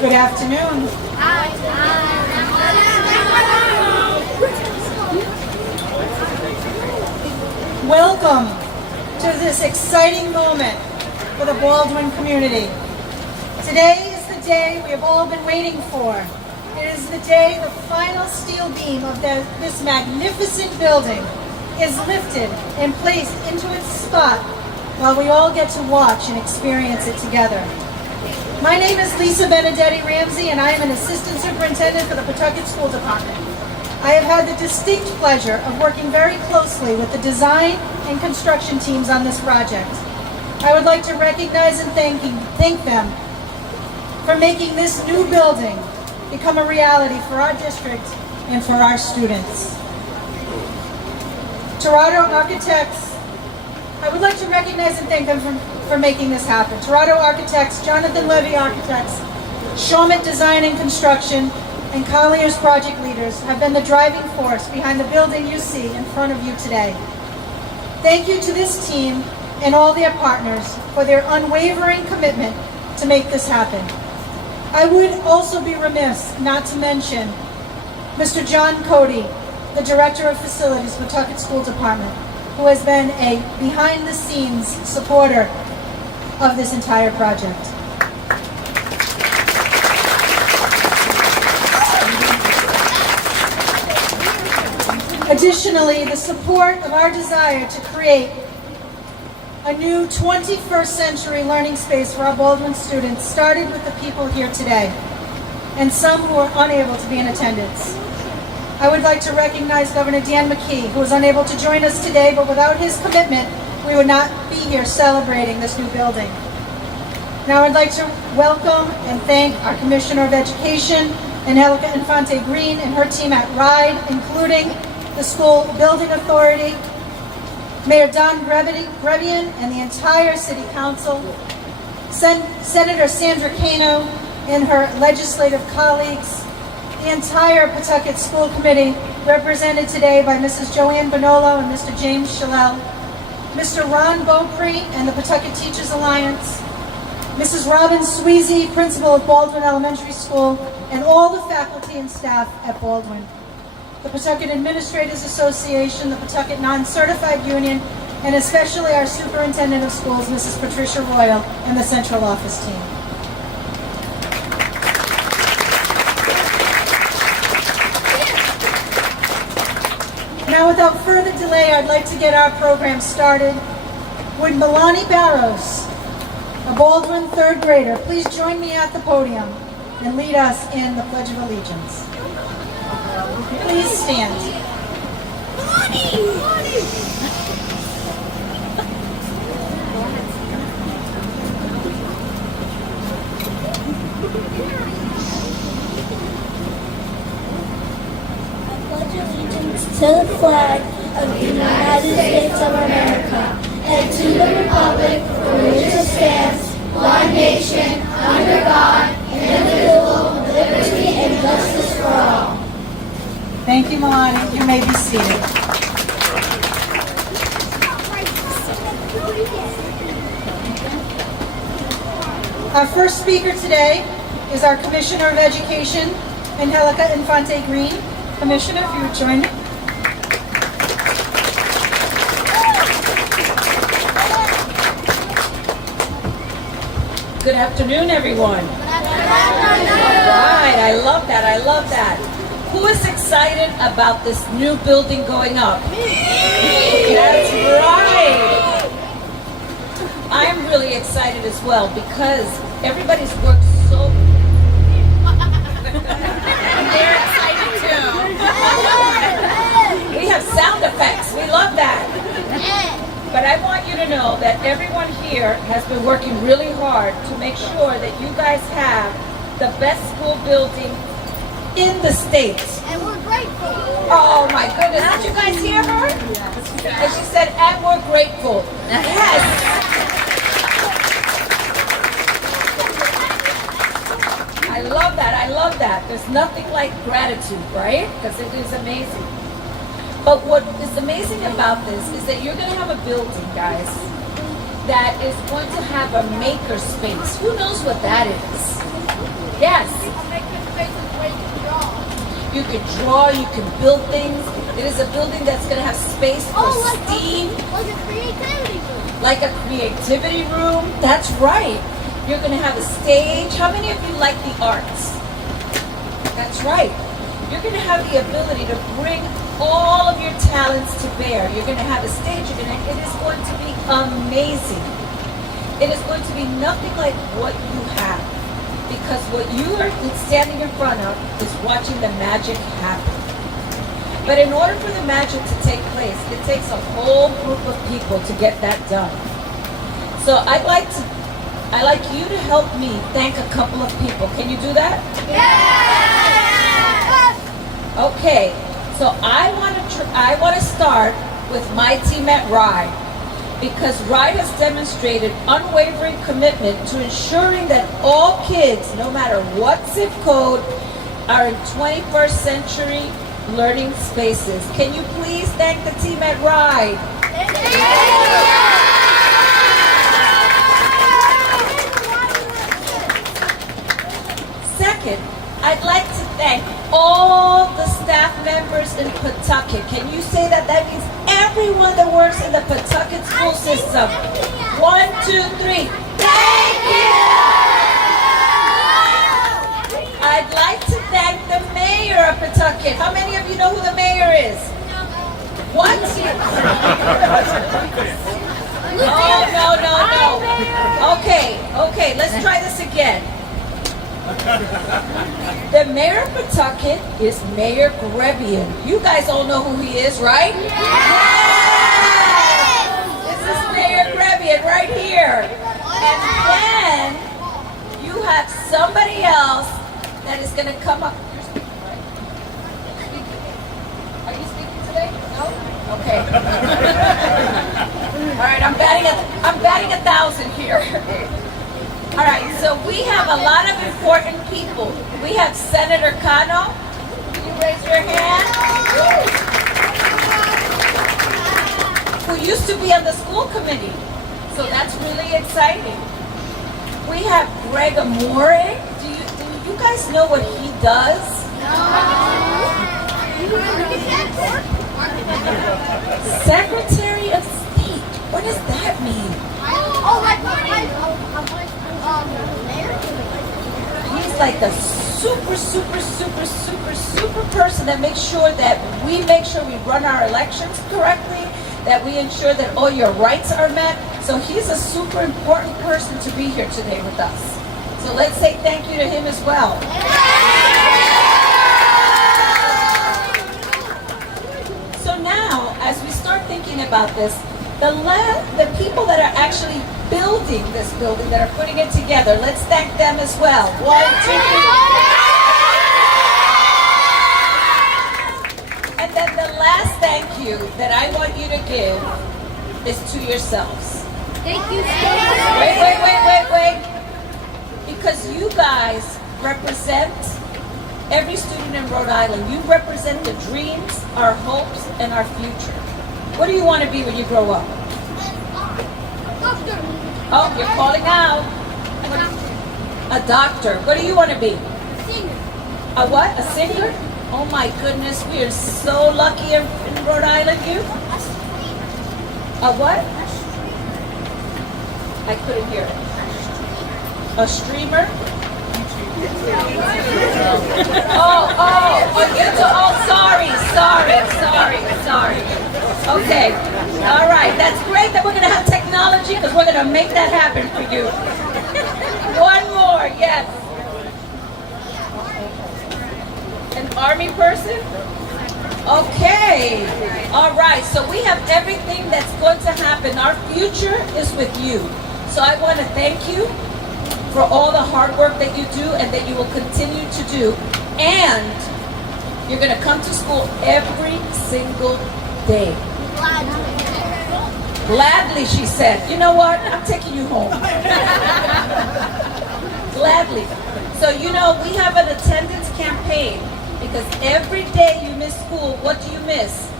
Good afternoon. Welcome to this exciting moment for the Baldwin community. Today is the day we have all been waiting for. It is the day the final steel beam of this magnificent building is lifted and placed into its spot while we all get to watch and experience it together. My name is Lisa Benedetti Ramsey, and I am an assistant superintendent for the Pawtucket School Department. I have had the distinct pleasure of working very closely with the design and construction teams on this project. I would like to recognize and thank them for making this new building become a reality for our district and for our students. Rhode Architects, I would like to recognize and thank them for making this happen. Rhode Architects, Jonathan Levy Architects, Shawmut Design and Construction, and Collier's project leaders have been the driving force behind the building you see in front of you today. Thank you to this team and all their partners for their unwavering commitment to make this happen. I would also be remiss not to mention Mr. John Cody, the Director of Facilities, Pawtucket School Department, who has been a behind-the-scenes supporter of this entire project. Additionally, the support of our desire to create a new 21st century learning space for our Baldwin students started with the people here today, and some who are unable to be in attendance. I would like to recognize Governor Dan McKee, who was unable to join us today, but without his commitment, we would not be here celebrating this new building. Now I'd like to welcome and thank our Commissioner of Education, Angelica Infante Green, and her team at Rhode, including the School Building Authority, Mayor Don Grebian, and the entire City Council, Senator Sandra Cano and her legislative colleagues, the entire Pawtucket School Committee, represented today by Mrs. Joanne Bonolo and Mr. James Shillel, Mr. Ron Beaupre and the Pawtucket Teachers Alliance, Mrs. Robin Sweezy, principal of Baldwin Elementary School, and all the faculty and staff at Baldwin, the Pawtucket Administrators Association, the Pawtucket Non-Certified Union, and especially our Superintendent of Schools, Mrs. Patricia Royal, and the Central Office team. Now, without further delay, I'd like to get our program started. Would Milani Barros, a Baldwin third grader, please join me at the podium and lead us in the Pledge of Allegiance. Please stand. To the flag of the United States of America and to the republic for which it stands, one nation, under God, indivisible, with liberty and justice for all. Thank you, Milani. You may be seated. Our first speaker today is our Commissioner of Education, Angelica Infante Green. Commissioner, if you would join me. Good afternoon, everyone. All right, I love that, I love that. Who is excited about this new building going up? That's right. I'm really excited as well because everybody's worked so... They're excited too. We have sound effects, we love that. But I want you to know that everyone here has been working really hard to make sure that you guys have the best school building in the state. And we're grateful. Oh my goodness, did you guys hear her? And she said, and we're grateful. Yes. I love that, I love that. There's nothing like gratitude, right? Because it is amazing. But what is amazing about this is that you're going to have a building, guys, that is going to have a maker space. Who knows what that is? Yes. You can draw, you can build things. It is a building that's going to have space for steam. Like a creativity room. Like a creativity room. That's right. You're going to have a stage. How many of you like the arts? That's right. You're going to have the ability to bring all of your talents to bear. You're going to have a stage. It is going to be amazing. It is going to be nothing like what you have. Because what you are standing in front of is watching the magic happen. But in order for the magic to take place, it takes a whole group of people to get that done. So I'd like you to help me thank a couple of people. Can you do that? Yeah! Okay. So I want to start with my team at Rhode, because Rhode has demonstrated unwavering commitment to ensuring that all kids, no matter what zip code, are in 21st century learning spaces. Can you please thank the team at Rhode? Second, I'd like to thank all the staff members in Pawtucket. Can you say that? That means everyone that works in the Pawtucket school system. 1, 2, 3. Thank you! I'd like to thank the mayor of Pawtucket. How many of you know who the mayor is? What? Oh, no. Okay, let's try this again. The mayor of Pawtucket is Mayor Grebian. You guys all know who he is, right? Yes! This is Mayor Grebian right here. And then you have somebody else that is going to come up. You're speaking, right? Are you speaking today? No? Okay. All right, I'm batting 1,000 here. All right, so we have a lot of important people. We have Senator Cano. Can you raise your hand? Who used to be on the school committee. So that's really exciting. We have Greg Amore. Do you guys know what he does? Secretary of State. What does that mean? He's like the super person that makes sure that we run our elections correctly, that we ensure that all your rights are met. So he's a super important person to be here today with us. So let's say thank you to him as well. So now, as we start thinking about this, the people that are actually building this building, that are putting it together, let's thank them as well. 1, 2, 3. And then the last thank you that I want you to give is to yourselves. Thank you. Wait. Because you guys represent every student in Rhode Island. You represent the dreams, our hopes, and our future. What do you want to be when you grow up? Doctor. Oh, you're calling out. A doctor. What do you want to be? Singer. A what? A singer? Oh my goodness, we are so lucky in Rhode Island, you. A what? I couldn't hear it. A streamer? Sorry. Okay, all right. That's great that we're going to have technology, because we're going to make that happen for you. One more, yes. An army person? Okay. All right, so we have everything that's going to happen. Our future is with you. So I want to thank you for all the hard work that you do and that you will continue to do. And you're going to come to school every single day. Gladly, she said. You know what? I'm taking you home. Gladly. So, you know, we have an attendance campaign, because every day you miss school, what do you miss?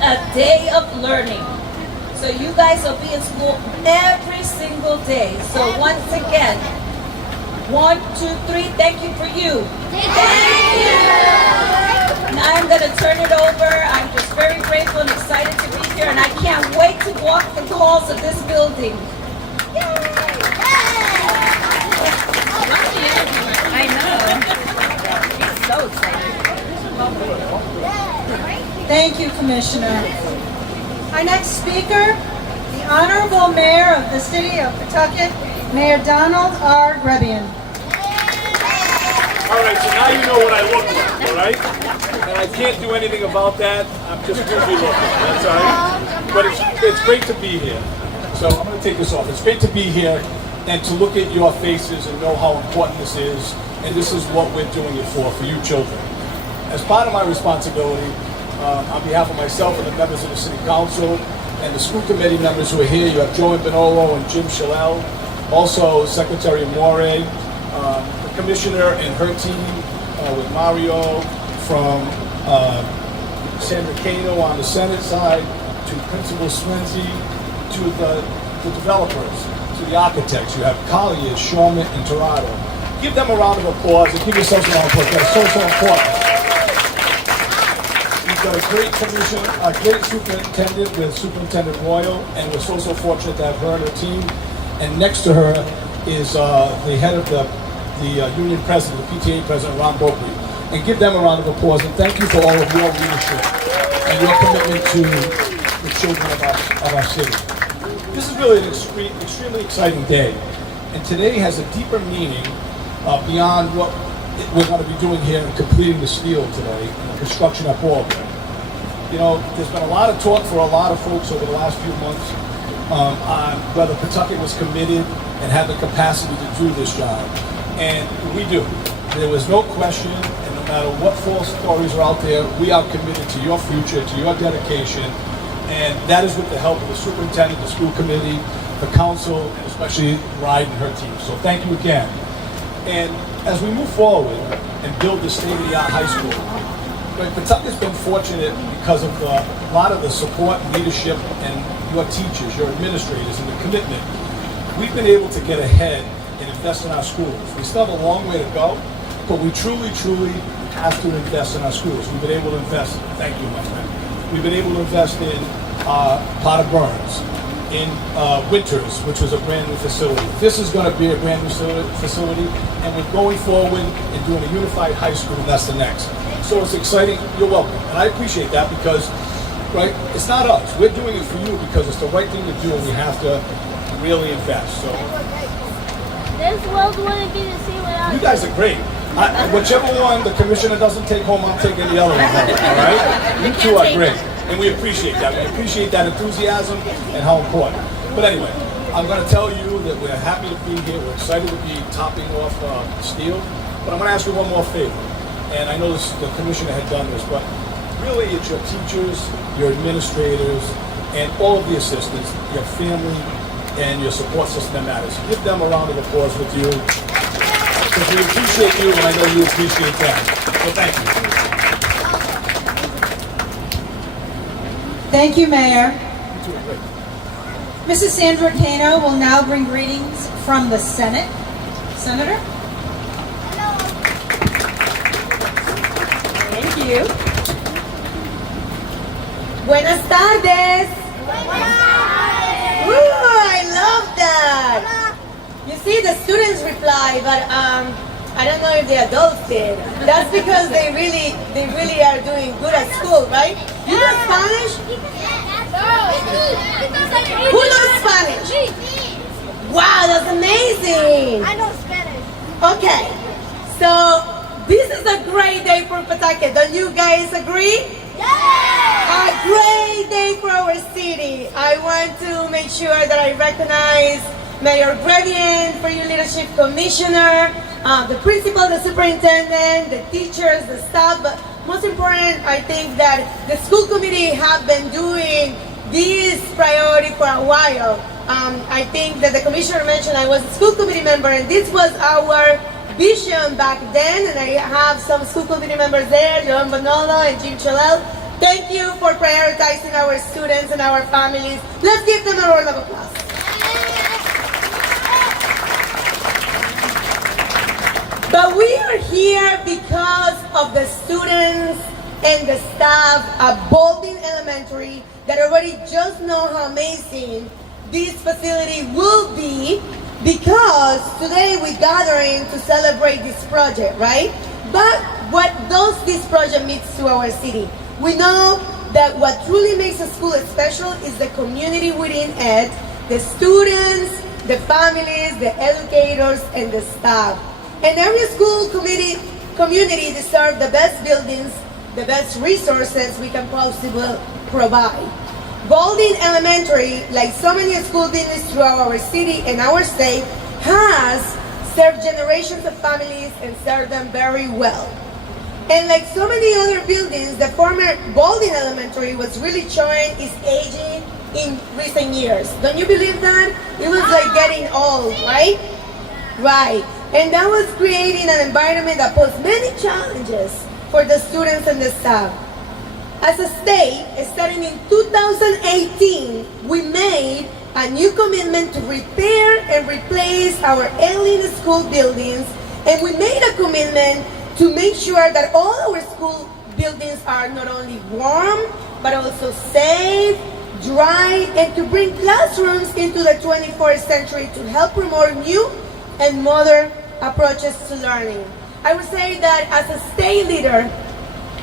A day of learning. So you guys will be in school every single day. So once again, 1, 2, 3. Thank you for you. Thank you. Now I'm going to turn it over. I'm just very grateful and excited to be here, and I can't wait to walk the halls of this building. I know. He's so excited. Thank you, Commissioner. Our next speaker, the Honorable Mayor of the City of Pawtucket, Mayor Donald R. Grebian. All right, so now you know what I look like, all right? And I can't do anything about that. I'm just goofy looking, that's all right? But it's great to be here. So I'm going to take this off. It's great to be here and to look at your faces and know how important this is. And this is what we're doing it for you children. As part of my responsibility, on behalf of myself and the members of the City Council and the school committee members who are here, you have Joey Bonolo and Jim Shillel, also Secretary Morey, the Commissioner and her team with Mario, from Sandra Cano on the Senate side, to Principal Swenzi, to the developers, to the architects. You have Collier, Shawman, and Torado. Give them a round of applause and give yourselves a round of applause. That's so important. We've got a great commission, a great superintendent with Superintendent Royal, and we're so fortunate to have her and her team. And next to her is the head of the union president, the PTA president, Ron Boakley. And give them a round of applause. And thank you for all of your leadership and your commitment to the children of our city. This is really an extremely exciting day. And today has a deeper meaning beyond what we're going to be doing here and completing the steel today and the construction at Baldwin. You know, there's been a lot of talk for a lot of folks over the last few months on whether Pawtucket was committed and had the capacity to do this job. And we do. There was no question, and no matter what false stories are out there, we are committed to your future, to your dedication, and that is with the help of the superintendent, the school committee, the council, and especially Rhode and her team. So thank you again. And as we move forward and build the state-of-the-art high school, right, Pawtucket's been fortunate because of a lot of the support and leadership and your teachers, your administrators, and the commitment. We've been able to get ahead and invest in our schools. We still have a long way to go, but we truly have to invest in our schools. We've been able to invest, thank you, my friend. We've been able to invest in Potter Burns, in Winters, which was a brand new facility. This is going to be a brand new facility, and we're going forward and doing a unified high school, and that's the next. So it's exciting. You're welcome. And I appreciate that because, right, it's not us. We're doing it for you because it's the right thing to do, and we have to really invest. So This world wouldn't be the same without you guys are great. Whichever one the commissioner doesn't take home, I'm taking the other one home, all right? You two are great, and we appreciate that. We appreciate that enthusiasm and how important. But anyway, I'm going to tell you that we're happy to be here. We're excited to be topping off steel. But I'm going to ask you one more favor. And I know the commissioner had done this, but really it's your teachers, your administrators, and all of the assistants, your family, and your support system that matters. Give them a round of applause with you. Because we appreciate you, and I know you appreciate them. So thank you. Thank you, Mayor. Mrs. Sandra Cano will now bring greetings from the Senate. Senator? Thank you. Buenas tardes. Woo, I love that. You see, the students reply, but I don't know if the adults did. That's because they really are doing good at school, right? You know Spanish? Who knows Spanish? Wow, that's amazing. I know Spanish. Okay, so this is a great day for Pawtucket. Don't you guys agree? A great day for our city. I want to make sure that I recognize Mayor Grebian for your leadership, Commissioner, the principal, the superintendent, the teachers, the staff, but most important, I think that the school committee have been doing this priority for a while. I think that the commissioner mentioned I was a school committee member, and this was our vision back then, and I have some school committee members there, Joan Bonolo and Jim Chalel. Thank you for prioritizing our students and our families. Let's give them a round of applause. But we are here because of the students and the staff at Baldwin Elementary that already just know how amazing this facility will be, because today we're gathering to celebrate this project, right? But what does this project mean to our city? We know that what truly makes a school special is the community within it, the students, the families, the educators, and the staff. And every school community deserves the best buildings, the best resources we can possibly provide. Baldwin Elementary, like so many school buildings throughout our city and our state, has served generations of families and served them very well. And like so many other buildings, the former Baldwin Elementary was really showing its aging in recent years. Don't you believe that? It was like getting old, right? Right. And that was creating an environment that posed many challenges for the students and the staff. As a state, starting in 2018, we made a new commitment to repair and replace our ailing school buildings, and we made a commitment to make sure that all our school buildings are not only warm, but also safe, dry, and to bring classrooms into the 21st century to help promote new and modern approaches to learning. I would say that as a state leader,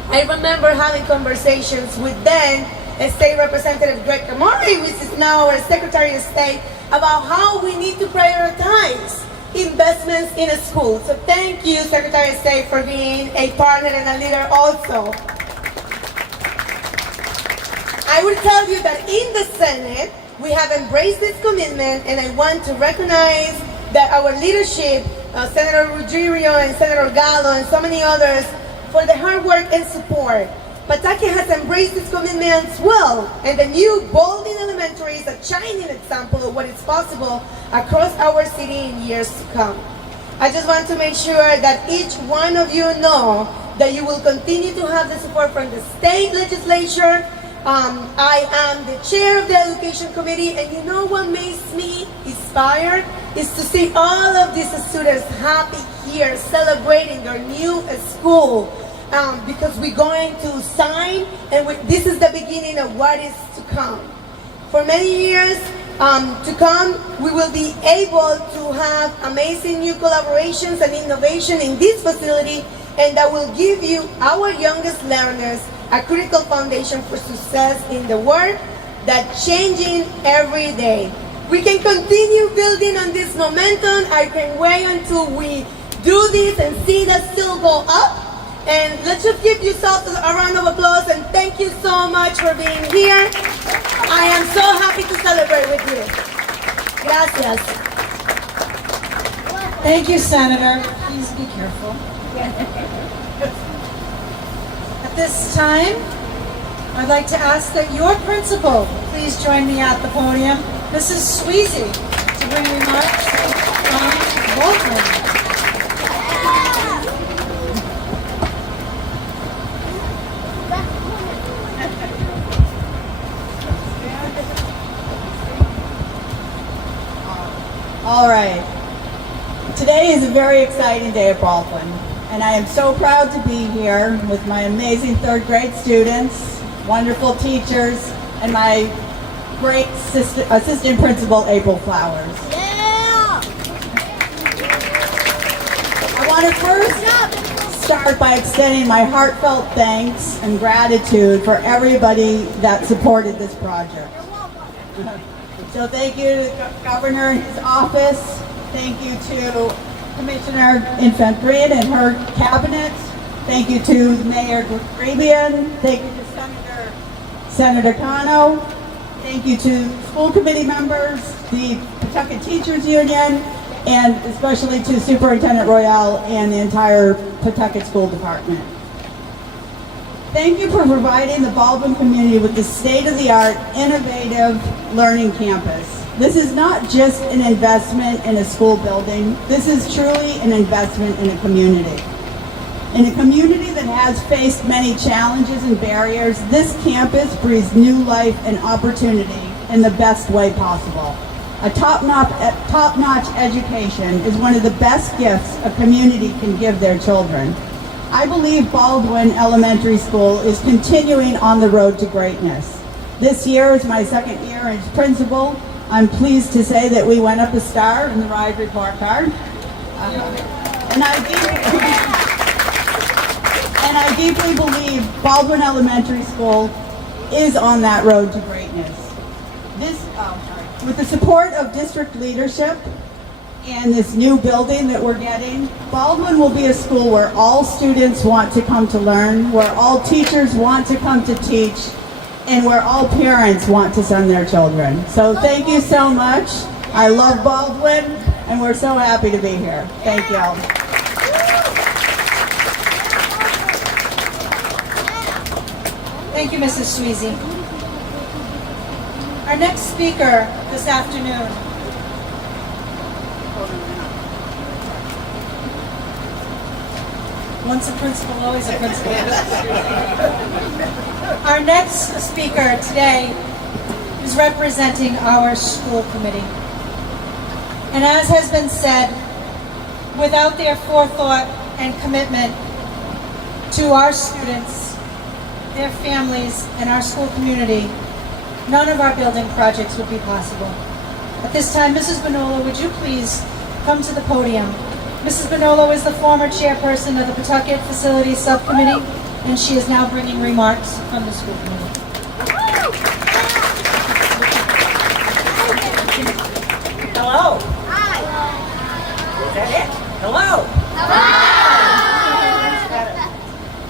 I remember having conversations with then State Representative Greg Camori, which is now our Secretary of State, about how we need to prioritize investments in a school. So thank you, Secretary of State, for being a partner and a leader also. I will tell you that in the Senate, we have embraced this commitment, and I want to recognize that our leadership, Senator Ruggiero and Senator Gallo and so many others, for the hard work and support. Pawtucket has embraced this commitment as well, and the new Baldwin Elementary is a shining example of what is possible across our city in years to come. I just want to make sure that each one of you know that you will continue to have the support from the state legislature. I am the chair of the Education Committee, and you know what makes me inspired is to see all of these students happy here celebrating their new school, because we're going to sign, and this is the beginning of what is to come. For many years to come, we will be able to have amazing new collaborations and innovation in this facility, and that will give you, our youngest learners, a critical foundation for success in the work that's changing every day. We can continue building on this momentum. I can wait until we do this and see that still go up. And let's just give yourself a round of applause, and thank you so much for being here. I am so happy to celebrate with you. Gracias. Thank you, Senator. Please be careful. At this time, I'd like to ask that your principal please join me at the podium, Mrs. Sweezy, to bring remarks from Baldwin. All right. Today is a very exciting day at Baldwin, and I am so proud to be here with my amazing third grade students, wonderful teachers, and my great assistant principal, April Flowers. Yeah! I want to first start by extending my heartfelt thanks and gratitude for everybody that supported this project. So thank you to the Governor and his office. Thank you to Commissioner Infantrin and her cabinet. Thank you to Mayor Grabian. Thank you to Senator Cano. Thank you to school committee members, the Pawtucket Teachers Union, and especially to Superintendent Royale and the entire Pawtucket School Department. Thank you for providing the Baldwin community with the state-of-the-art, innovative learning campus. This is not just an investment in a school building. This is truly an investment in a community. In a community that has faced many challenges and barriers, this campus breathes new life and opportunity in the best way possible. A top-notch education is one of the best gifts a community can give their children. I believe Baldwin Elementary School is continuing on the road to greatness. This year is my second year as principal. I'm pleased to say that we went up a star in the Rhode report card. And I deeply believe Baldwin Elementary School is on that road to greatness. With the support of district leadership and this new building that we're getting, Baldwin will be a school where all students want to come to learn, where all teachers want to come to teach, and where all parents want to send their children. So thank you so much. I love Baldwin, and we're so happy to be here. Thank you all. Thank you, Mrs. Sweezy. Our next speaker this afternoon once a principal, always a principal. Our next speaker today is representing our school committee. And as has been said, without their forethought and commitment to our students, their families, and our school community, none of our building projects would be possible. At this time, Mrs. Bonolo, would you please come to the podium? Mrs. Bonolo is the former chairperson of the Pawtucket Facilities Subcommittee, and she is now bringing remarks from the school committee. Hello. Hi. Is that it? Hello.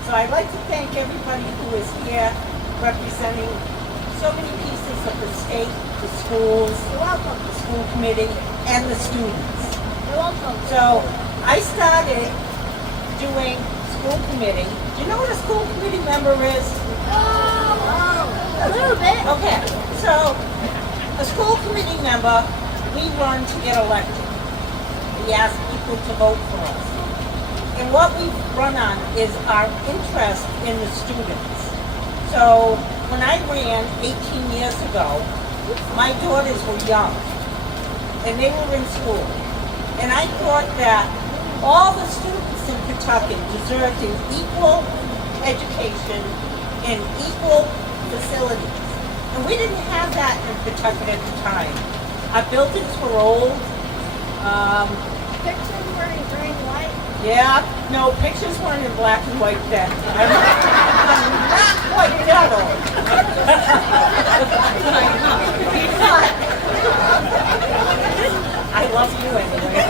So I'd like to thank everybody who is here representing so many pieces of the state, the schools, the school committee, and the students. You're welcome. So I started doing school committee. Do you know what a school committee member is? A little bit. Okay, so a school committee member, we run to get elected. We ask people to vote for us. And what we run on is our interest in the students. So when I ran 18 years ago, my daughters were young and they were in school. And I thought that all the students in Pawtucket deserved an equal education and equal facilities. And we didn't have that in Pawtucket at the time. Our buildings were old. Pictures were in gray and white. Yeah, no, pictures weren't in black and white then. I'm not quite that old. I love you anyway.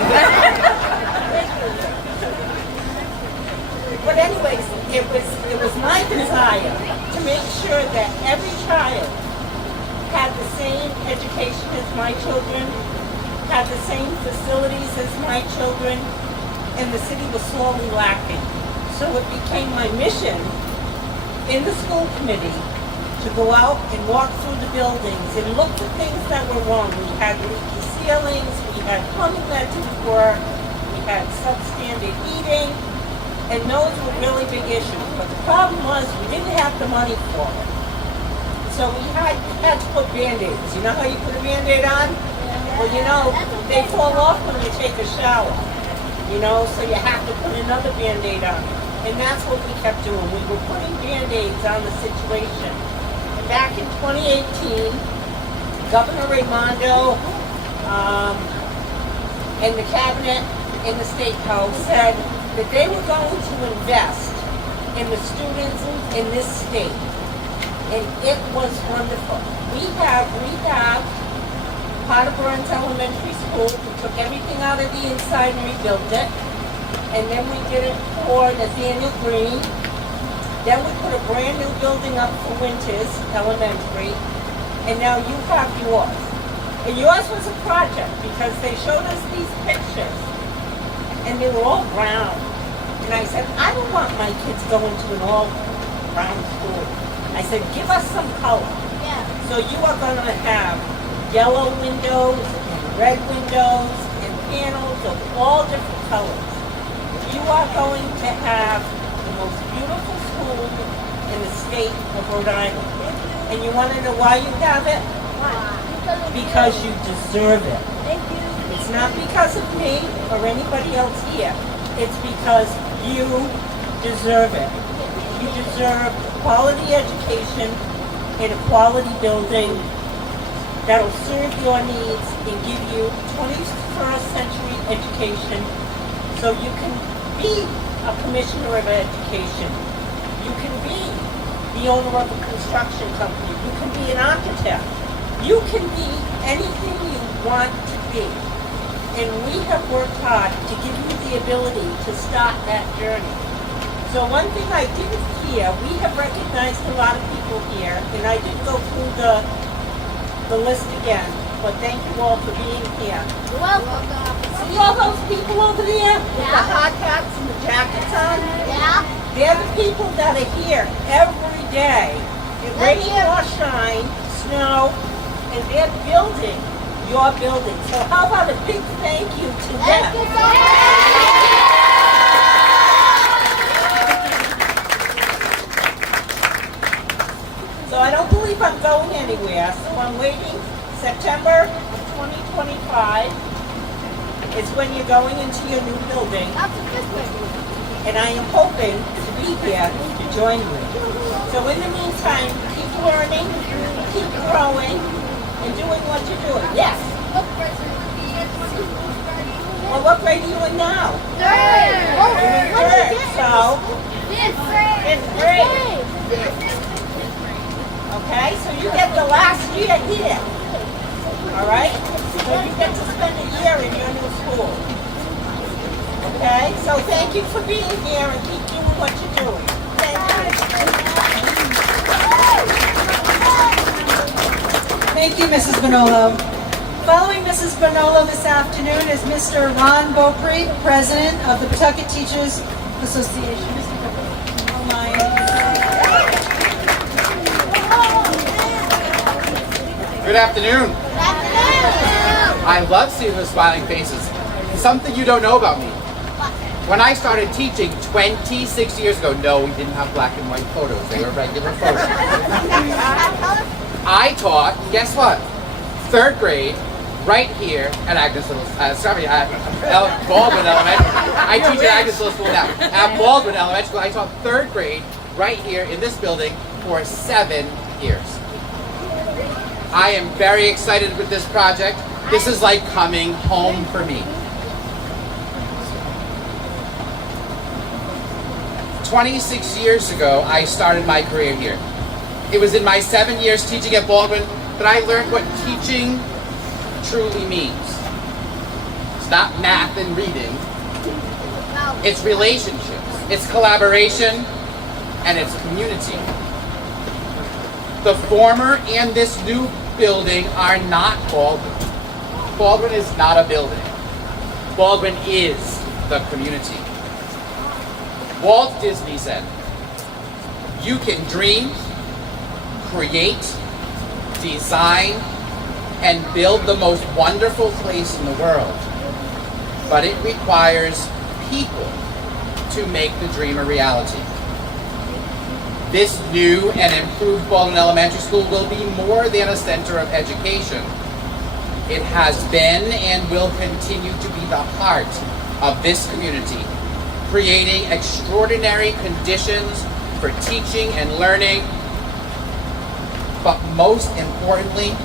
But anyways, it was my desire to make sure that every child had the same education as my children, had the same facilities as my children, and the city was slowly lacking. So it became my mission in the school committee to go out and walk through the buildings and look for things that were wrong. We had leaky ceilings, we had plumbing that didn't work, we had substandard heating, and those were really big issues. But the problem was we didn't have the money for it. So we had to put Band-Aids. You know how you put a Band-Aid on? Well, you know, they fall off when you take a shower. You know, so you have to put another Band-Aid on. And that's what we kept doing. We were putting Band-Aids on the situation. And back in 2018, Governor Raimondo and the cabinet in the State House said that they were going to invest in the students in this state. And it was wonderful. We have part of Burns Elementary School. We took everything out of the inside and rebuilt it. And then we did it for Nathaniel Green. Then we put a brand new building up for Winters Elementary. And now you have yours. And yours was a project because they showed us these pictures. And they were all brown. And I said, I don't want my kids going to an all brown school. I said, give us some color. Yeah. So you are going to have yellow windows and red windows and panels of all different colors. You are going to have the most beautiful school in the state of Rhode Island. And you want to know why you have it? Why? because you deserve it. It's not because of me or anybody else here. It's because you deserve it. You deserve quality education in a quality building that'll serve your needs and give you 21st century education so you can be a commissioner of education. You can be the owner of a construction company. You can be an architect. You can be anything you want to be. And we have worked hard to give you the ability to start that journey. So one thing I didn't hear, we have recognized a lot of people here, and I did go through the list again, but thank you all for being here. You're welcome. See all those people over there with the hard hats and the jackets on? Yeah? They're the people that are here every day, rain or shine, snow, and they're building your building. So how about a big thank you to them? So I don't believe I'm going anywhere, so I'm waiting. September of 2025 is when you're going into your new building, and I am hoping to be here to join you. So in the meantime, keep learning, keep growing, and doing what you're doing. Yes? Well, what grade are you in now? You're in third, so fifth grade. Okay, so you get the last year here. All right? So you get to spend a year in your new school. Okay? So thank you for being here and keep doing what you're doing. Thank you. Thank you, Mrs. Bonolo. Following Mrs. Bonolo this afternoon is Mr. Ron Beaupre, President of the Pawtucket Teachers Association. Mr. Beaupre, don't mind. Good afternoon. I love seeing those smiling faces. Something you don't know about me. When I started teaching 26 years ago, no, we didn't have black and white photos. They were regular photos. I taught, guess what? Third grade, right here at Baldwin Elementary. I teach at Agnes Little School now. At Baldwin Elementary School, I taught third grade right here in this building for 7 years. I am very excited with this project. This is like coming home for me. 26 years ago, I started my career here. It was in my 7 years teaching at Baldwin that I learned what teaching truly means. It's not math and reading. It's relationships, it's collaboration, and it's community. The former and this new building are not Baldwin. Baldwin is not a building. Baldwin is the community. Walt Disney said, "You can dream, create, design, and build the most wonderful place in the world, but it requires people to make the dream a reality." This new and improved Baldwin Elementary School will be more than a center of education. It has been and will continue to be the heart of this community, creating extraordinary conditions for teaching and learning. But most importantly,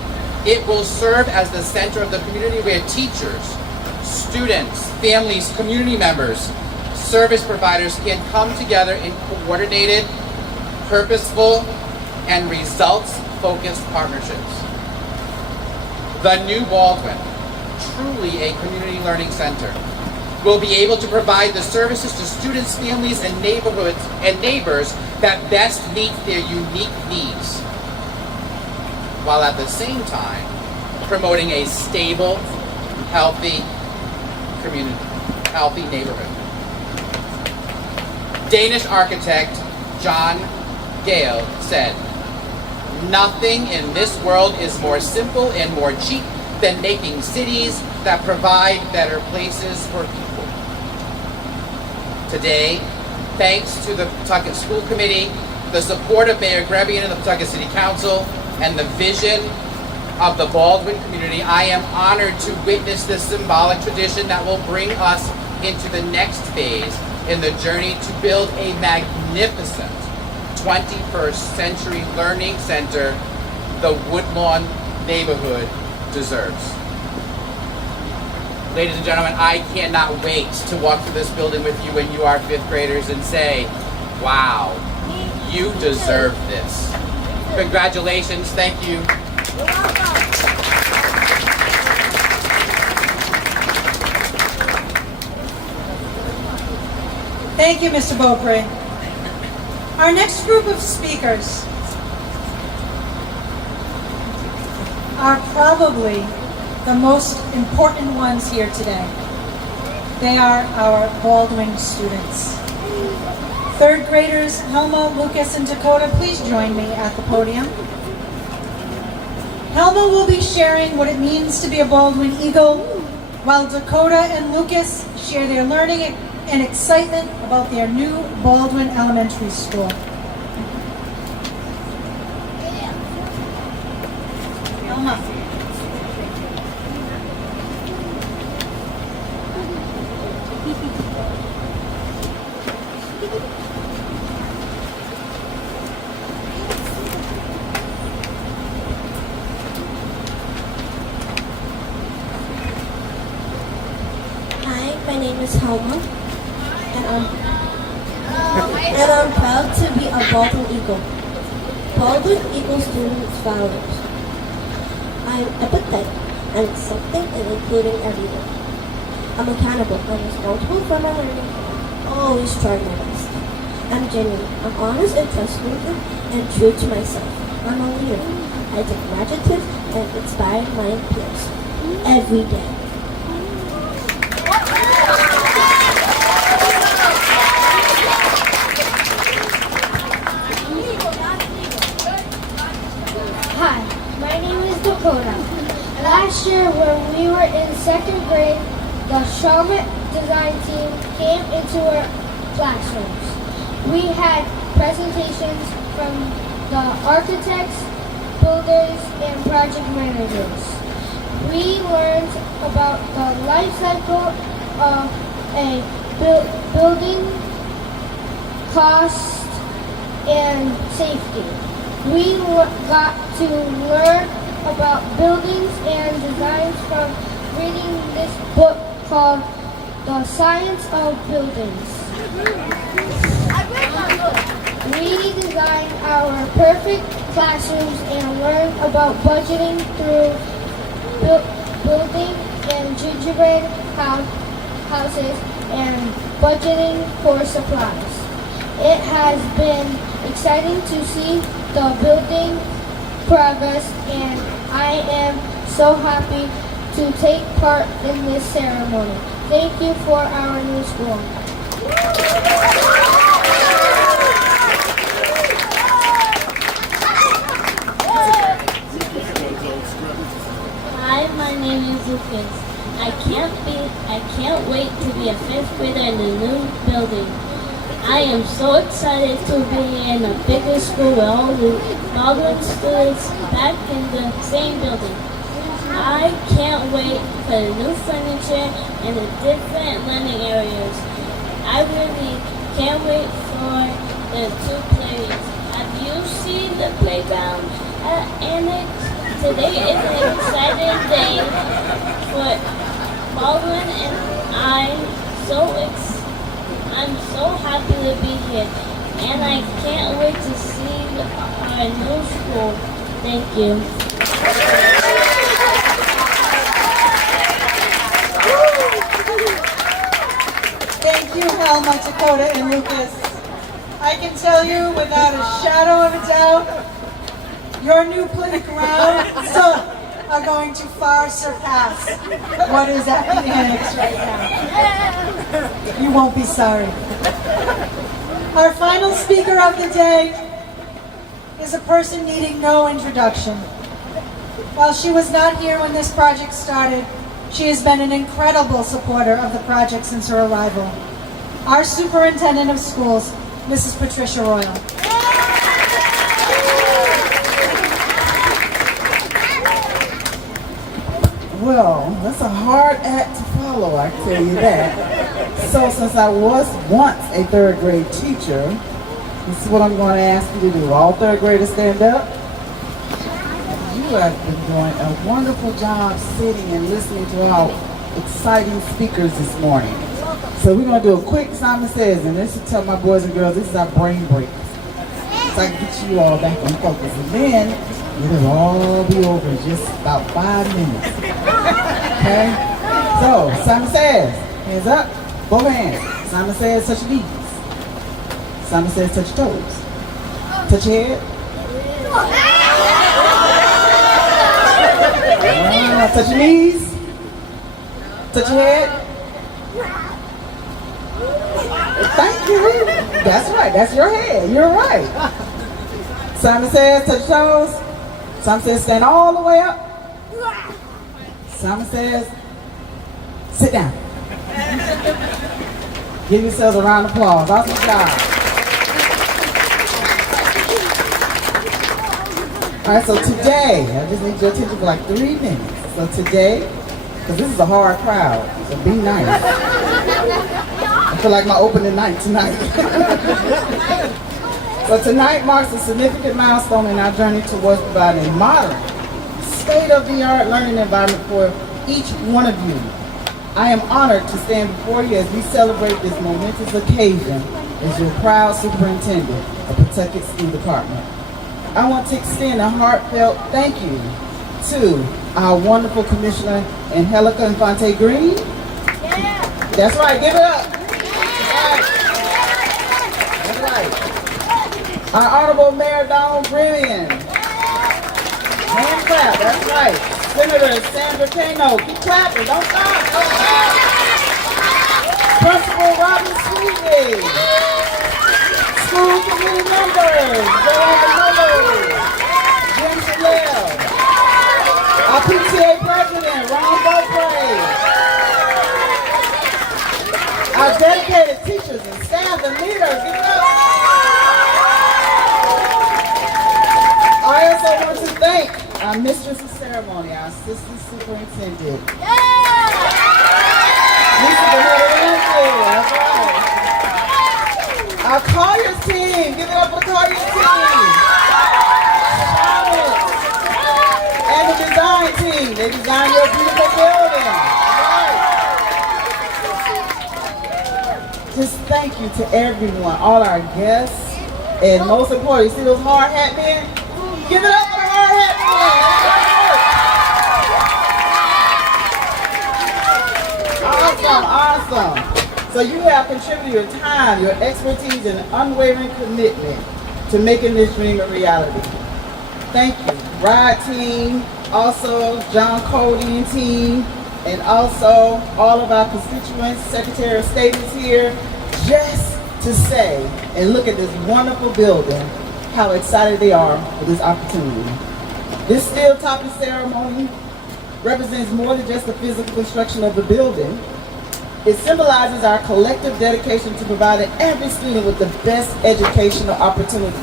it will serve as the center of the community where teachers, students, families, community members, service providers can come together in coordinated, purposeful, and results-focused partnerships. The new Baldwin, truly a community learning center, will be able to provide the services to students, families, and neighborhoods and neighbors that best meet their unique needs, while at the same time promoting a stable, healthy community, healthy neighborhood. Danish architect John Gale said, "Nothing in this world is more simple and more cheap than making cities that provide better places for people." Today, thanks to the Pawtucket School Committee, the support of Mayor Grebian and the Pawtucket City Council, and the vision of the Baldwin community, I am honored to witness this symbolic tradition that will bring us into the next phase in the journey to build a magnificent 21st century learning center the Woodlawn neighborhood deserves. Ladies and gentlemen, I cannot wait to walk through this building with you when you are 5th graders and say, wow, you deserve this. Congratulations, thank you. You're welcome. Thank you, Mr. Beaupre. Our next group of speakers are probably the most important ones here today. They are our Baldwin students. 3rd graders Helma, Lucas, and Dakota, please join me at the podium. Helma will be sharing what it means to be a Baldwin Eagle, while Dakota and Lucas share their learning and excitement about their new Baldwin Elementary School. Helma. Hi, my name is Helma, and I'm proud to be a Baldwin Eagle. Baldwin Eagle students values. I'm empathetic and accepting and including everyone. I'm accountable and responsible for my learning. I always try my best. I'm genuine. I'm honest and trustworthy and true to myself. I'm a leader. I take initiative and inspire my peers every day. Hi, my name is Dakota. Last year when we were in 2nd grade, the Charlotte design team came into our classrooms. We had presentations from the architects, builders, and project managers. We learned about the life cycle of a building, cost, and safety. We got to learn about buildings and designs from reading this book called The Science of Buildings. We designed our perfect classrooms and learned about budgeting through building and gingerbread houses and budgeting for supplies. It has been exciting to see the building progress, and I am so happy to take part in this ceremony. Thank you for our new school. Hi, my name is Lucas. I can't wait to be a 5th grader in the new building. I am so excited to be in a bigger school with all the Baldwin students back in the same building. I can't wait for the new furniture and the different learning areas. I really can't wait for the 2 players. Have you seen the playground annex? Today is an exciting day for Baldwin, and I'm so happy to be here, and I can't wait to see our new school. Thank you. Thank you, Helma, Dakota, and Lucas. I can tell you without a shadow of a doubt, your new playgrounds are going to far surpass what is at the annex right now. You won't be sorry. Our final speaker of the day is a person needing no introduction. While she was not here when this project started, she has been an incredible supporter of the project since her arrival. Our Superintendent of Schools, Mrs. Patricia Royal. Well, that's a hard act to follow, I tell you that. So since I was once a third grade teacher, this is what I'm going to ask you to do. All third graders stand up. You have been doing a wonderful job sitting and listening to our exciting speakers this morning. So we're going to do a quick Simon Says, and this is tell my boys and girls, this is our brain break. So I can get you all back on focus. And then it'll all be over in just about 5 minutes. Okay? So, Simon Says, hands up, both hands. Simon Says, touch your knees. Simon Says, touch your toes. Touch your head. Touch your knees. Touch your head. Thank you. That's right. That's your head. You're right. Simon Says, touch your toes. Simon Says, stand all the way up. Simon Says, sit down. Give yourselves a round of applause. Awesome job. All right, so today, I just need your attention for like 3 minutes. So today, because this is a hard crowd, so be nice. I feel like my opening night tonight. So tonight marks a significant milestone in our journey towards providing a modern, state-of-the-art learning environment for each one of you. I am honored to stand before you as we celebrate this momentous occasion as your proud superintendent of Pawtucket School Department. I want to extend a heartfelt thank you to our wonderful Commissioner Angelica Infante Green. Yeah. That's right, give it up. That's right. Our Honorable Mayor Donald Brilliant. Hand clap, that's right. Senator Sandra Kano. Keep clapping, don't stop, don't stop. Principal Robin Sweetley. School committee members, Joanna Miller, Jim Chanel. Our PTA president, Ron Beaupre. Our dedicated teachers and staff and leaders, give it up. I also want to thank our mistress of ceremony, our assistant superintendent. Lisa Benito, that's right. Our Colliers team, give it up for the Colliers team. Charlotte. And the design team, they designed your beautiful building. Right. Just thank you to everyone, all our guests, and most importantly, see those hard hat men? Give it up for the hard hat men. Awesome. So you have contributed your time, your expertise, and unwavering commitment to making this dream a reality. Thank you. Rhode team, also John Cody and team, and also all of our constituents, Secretary of State is here, just to say and look at this wonderful building, how excited they are for this opportunity. This steel topping ceremony represents more than just the physical construction of the building. It symbolizes our collective dedication to providing every student with the best educational opportunities.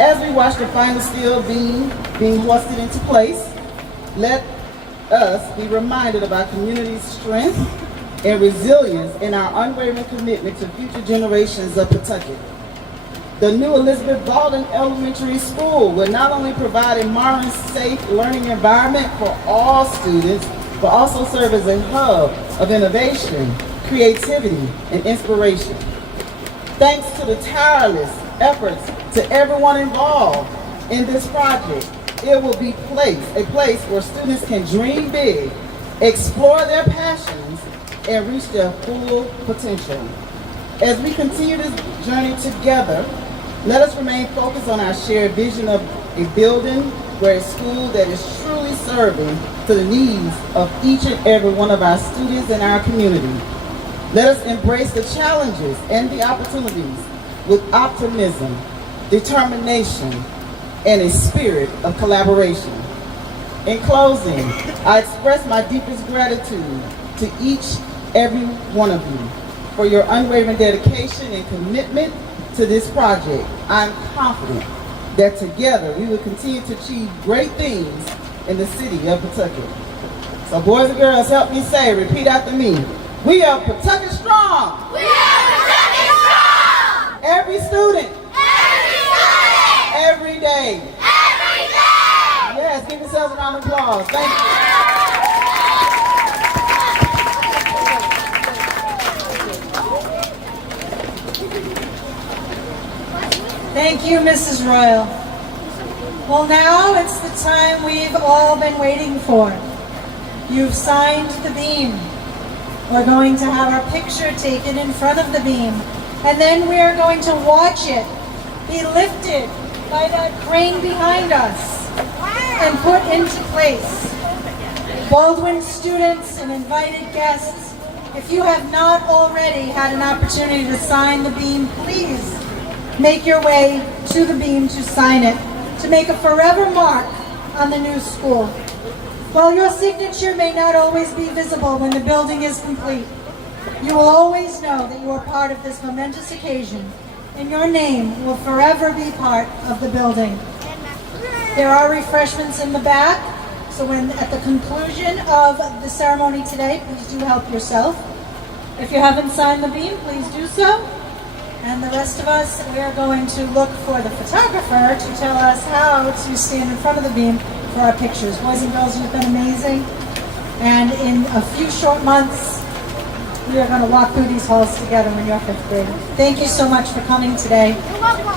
As we watch the final steel beam being hoisted into place, let us be reminded of our community's strength and resilience and our unwavering commitment to future generations of Pawtucket. The new Elizabeth Baldwin Elementary School will not only provide a modern, safe learning environment for all students, but also serve as a hub of innovation, creativity, and inspiration. Thanks to the tireless efforts to everyone involved in this project, it will be a place where students can dream big, explore their passions, and reach their full potential. As we continue this journey together, let us remain focused on our shared vision of a building where a school that is truly serving to the needs of each and every one of our students in our community. Let us embrace the challenges and the opportunities with optimism, determination, and a spirit of collaboration. In closing, I express my deepest gratitude to every one of you for your unwavering dedication and commitment to this project. I'm confident that together we will continue to achieve great things in the city of Pawtucket. So boys and girls, help me say, repeat after me. We are Pawtucket strong. We are Pawtucket strong. Every student. Every student. Every day. Every day. Yes, give yourselves a round of applause. Thank you. Thank you, Mrs. Royal. Well, now it's the time we've all been waiting for. You've signed the beam. We're going to have our picture taken in front of the beam, and then we are going to watch it be lifted by that crane behind us and put into place. Baldwin students and invited guests, if you have not already had an opportunity to sign the beam, please make your way to the beam to sign it, to make a forever mark on the new school. While your signature may not always be visible when the building is complete, you will always know that you are part of this momentous occasion, and your name will forever be part of the building. There are refreshments in the back, so when at the conclusion of the ceremony today, please do help yourself. If you haven't signed the beam, please do so. And the rest of us, we are going to look for the photographer to tell us how to stand in front of the beam for our pictures. Boys and girls, you've been amazing. And in a few short months, we are going to walk through these halls together when you're fifth grade. Thank you so much for coming today. Welcome.